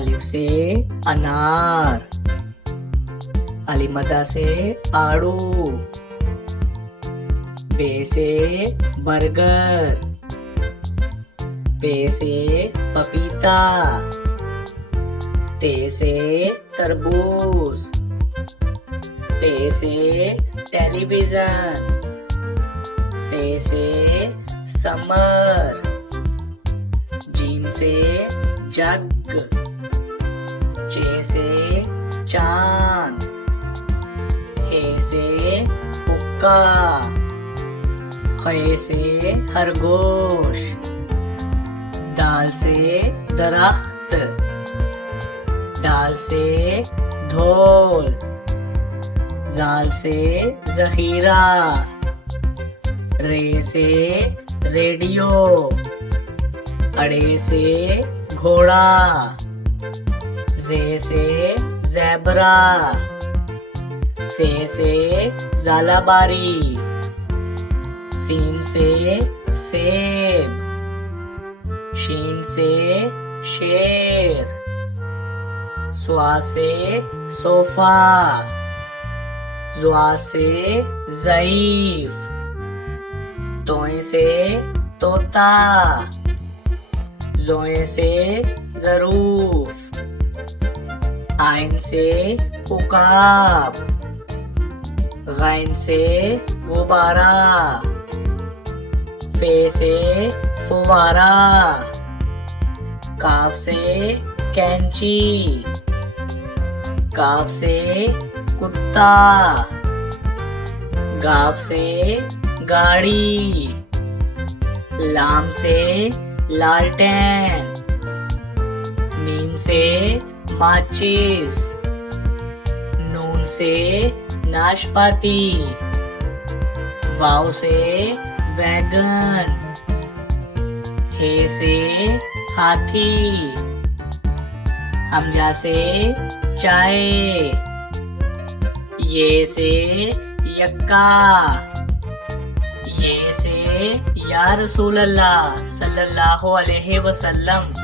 अलिफ से अनार, अलीमदा से आड़ू, बे से बर्गर, पे से पपीता, ते से तरबूज, टे से टेलीविजन, से समर, जीम से जग, चे से चांद, हे से हुक्का, खे से खरगोश, दाल से दरख्त, डाल से ढोल, जाल से जखीरा, रे से रेडियो, अड़े से घोड़ा, जे से ज़ेबरा, से ज़ालाबारी, सीन से सेब, शीन से शेर, स्वा से सोफा, ज़्वा से ज़ईफ, तोए से तोता, ज़ोए से ज़रूफ, आइन से उकाब, गैन से गुब्बारा, फे से फुवारा, काफ से कैंची, काफ से कुत्ता, गाफ से गाड़ी, लाम से लालटेन, मीम से माचिस, नून से नाशपाती, वाव से वैगन, हे से हाथी, हमजा से चाय, ये से यक्का, ये से या रसूल अल्लाह सल्लल्लाहु अलैहि वसल्लम।